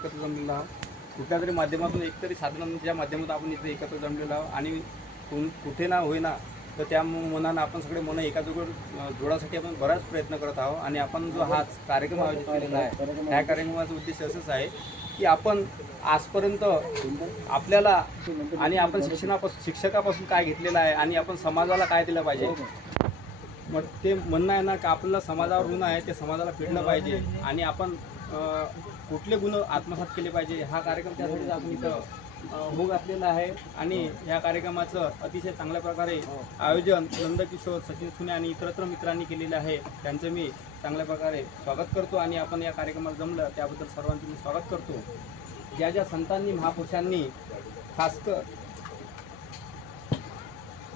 एकत्र जमलेलो आहोत. कुठल्या तरी माध्यमातून एकतरी साधनांच्या म्हणजे माध्यमातून आपण इथे एकत्र जमलेलो आहोत आणि कोण- कुठे ना होईना तर त्या मनानं आपण सगळे मन एकाजोड जोडासाठी आपण बराच प्रयत्न करत आहोत. आणि आपण जो हा कार्यक्रम आयोजित केलेला आहे ह्या कार्यक्रमाचा उद्देश असंच आहे की आपण आजपर्यंत आपल्याला आणि आपण शिक्षणापासून शिक्षकापासून काय घेतलेलं आहे आणि आपण समाजाला काय दिलं पाहिजे. मग ते म्हणणं आहे ना की आपल्याला समाजावर ऋण आहे ते समाजाला फेडलं पाहिजे. आणि आपण कुठले गुण आत्मसात केले पाहिजे? हा कार्यक्रम त्यासाठी आपण इथं अं, हो घातलेला आहे. आणि या कार्यक्रमाचं अतिशय चांगल्या प्रकारे आयोजन नंदकिशोर सचिन सुने आणि इतरत्र मित्रांनी केलेले आहे. त्यांचं मी चांगल्या प्रकारे स्वागत करतो आणि आपण या कार्यक्रमात जमलं त्याबद्दल सर्वांचं मी स्वागत करतो. ज्या ज्या संतांनी महापुरुषांनी खासकर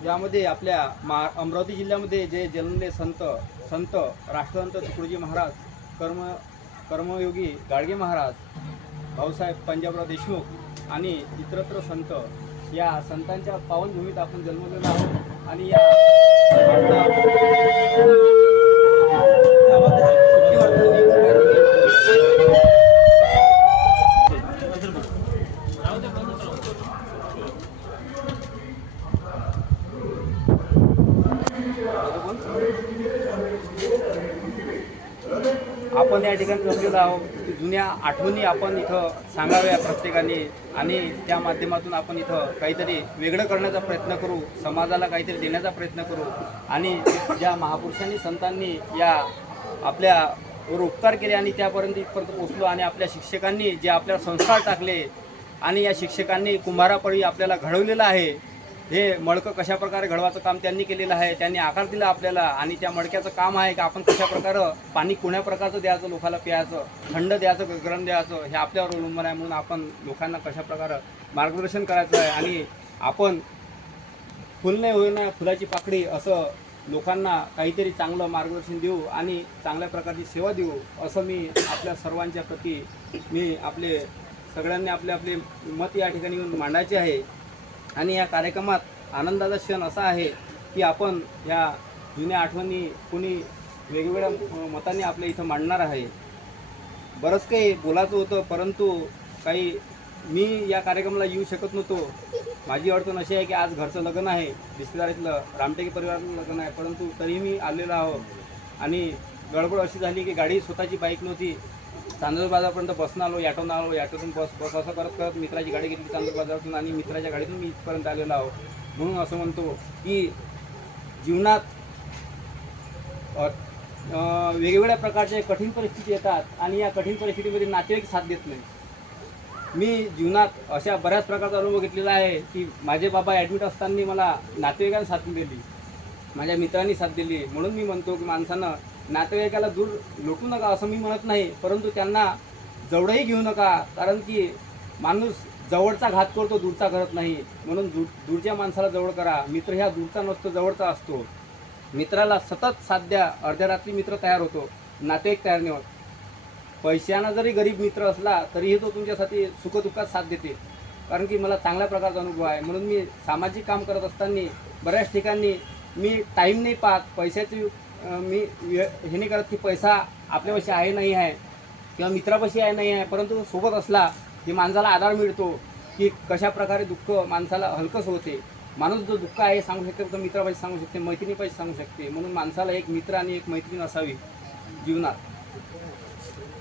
यामध्ये आपल्या मा अमरावती जिल्ह्यामध्ये जे जन्मले संत संत राष्ट्रसंत तुकडोजी महाराज कर्म कर्मयोगी गाडगे महाराज भाऊसाहेब पंजाबराव देशमुख आणि इतरत्र संत या संतांच्या पावनभूमीत आपण जन्मलेलो आहोत आणि या आपण या ठिकाणी जमलेलो आहोत की जुन्या आठवणी आपण इथं सांगाव्या प्रत्येकाने आणि त्या माध्यमातून आपण इथं काहीतरी वेगळं करण्याचा प्रयत्न करू समाजाला काहीतरी देण्याचा प्रयत्न करू आणि ज्या महापुरुषांनी संतांनी या आपल्या वर उपकार केले आणि त्यापर्यंत इथपर्यंत पोचलो आणि आपल्या शिक्षकांनी जे आपल्याला संस्कार टाकले आणि या शिक्षकांनी कुंभारापळी आपल्याला घडवलेलं आहे हे मडकं कशा प्रकारे घडवायचं काम त्यांनी केलेलं आहे त्यांनी आकार दिला आपल्याला आणि त्या मडक्याचं काम आहे की आपण कशा प्रकारे पाणी कोण्या प्रकारचं द्यायचं लोकांना प्यायचं थंड द्यायचं गरम द्यायचं हे आपल्यावर अवलंबून आहे म्हणून आपण लोकांना कशा प्रकारे मार्गदर्शन करायचं आहे आणि आपण फुल नाही होईना फुलाची पाकळी असं लोकांना काहीतरी चांगलं मार्गदर्शन देऊ आणि चांगल्या प्रकारची सेवा देऊ असं मी आपल्या सर्वांच्या प्रती मी आपले सगळ्यांनी आपले आपले मत या ठिकाणी येऊन मांडायचे आहे. आणि या कार्यक्रमात आनंदाचा क्षण असा आहे की आपण या जुन्या आठवणी कोणी वेगवेगळ्या मताने आपल्या इथं मांडणार आहे. बरंच काही बोलायचं होतं परंतु काही मी या कार्यक्रमाला येऊ शकत नव्हतो. माझी अडचण अशी आहे की आज घरचं लग्न आहे रिश्तेदारीतलं रामटेके परिवारातलं लग्न आहे परंतु तरीही मी आलेलो आहोत आणि गडबड अशी झाली की गाडी स्वतःची बाईक नव्हती. चांदूर बाजारपर्यंत बसनं आलो ॲटोनं आलो ॲटोतून बस बस असं करत करत मित्राची गाडी घेतली चांदूर बाजारातून आणि मित्राच्या गाडीतून मी इथपर्यंत आलेलो आहो. म्हणून असं म्हणतो की जीवनात वेगवेगळ्या प्रकारचे कठीण परिस्थिती येतात आणि या कठीण परिस्थितीमध्ये नातेवाईक साथ देत नाही मी जीवनात अशा बऱ्याच प्रकारचा अनुभव घेतलेला आहे की माझे बाबा ॲडमिट असताना मला नातेवाईकांनी साथ दिली माझ्या मित्रांनी साथ दिली. म्हणून मी म्हणतो की माणसानं नातेवाईकाला दूर लोटू नका असं मी म्हणत नाही परंतु त्यांना जवळही घेऊ नका कारण की माणूस जवळचा घात करतो दूरचा करत नाही. म्हणून दूर दूरच्या माणसाला जवळ करा. मित्र ह्या दूरचा नसतो जवळचा असतो. मित्राला सतत साथ द्या अर्ध्या रात्री मित्र तयार होतो नातेवाईक तयार नाही होत. पैशानं जरी गरीब मित्र असला तरीही तो तुमच्यासाठी सुखदुःखात साथ देते. कारण की मला चांगल्या प्रकारचा अनुभव आहे. म्हणून मी सामाजिक काम करत असताना बऱ्याच ठिकाणी मी टाईम नाही पाहत पैशाची मी हे नाही करत की पैसा आपल्यापाशी आहे नाही आहे किंवा मित्रापाशी आहे नाही आहे परंतु सोबत असला की माणसाला आधार मिळतो की कशा प्रकारे दुःख माणसाला हलकंच होते. माणूस जो दुःख आहे सांगू शकते तर मित्रापाशी सांगू शकते मैत्रिणीपाशी सांगू शकते. म्हणून माणसाला एक मित्र आणि एक मैत्रीण असावी जीवनात.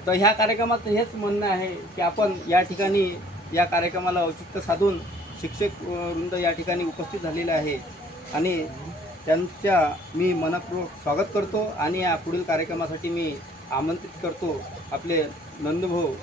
तर ह्या कार्यक्रमाचं हेच म्हणणं आहे की आपण या ठिकाणी या कार्यक्रमाला औचित्य साधून शिक्षक वृंद या ठिकाणी उपस्थित झालेलं आहे. आणि त्यांच्या मी मनपूर्वक स्वागत करतो आणि या पुढील कार्यक्रमासाठी मी आमंत्रित करतो आपले नंदभाऊ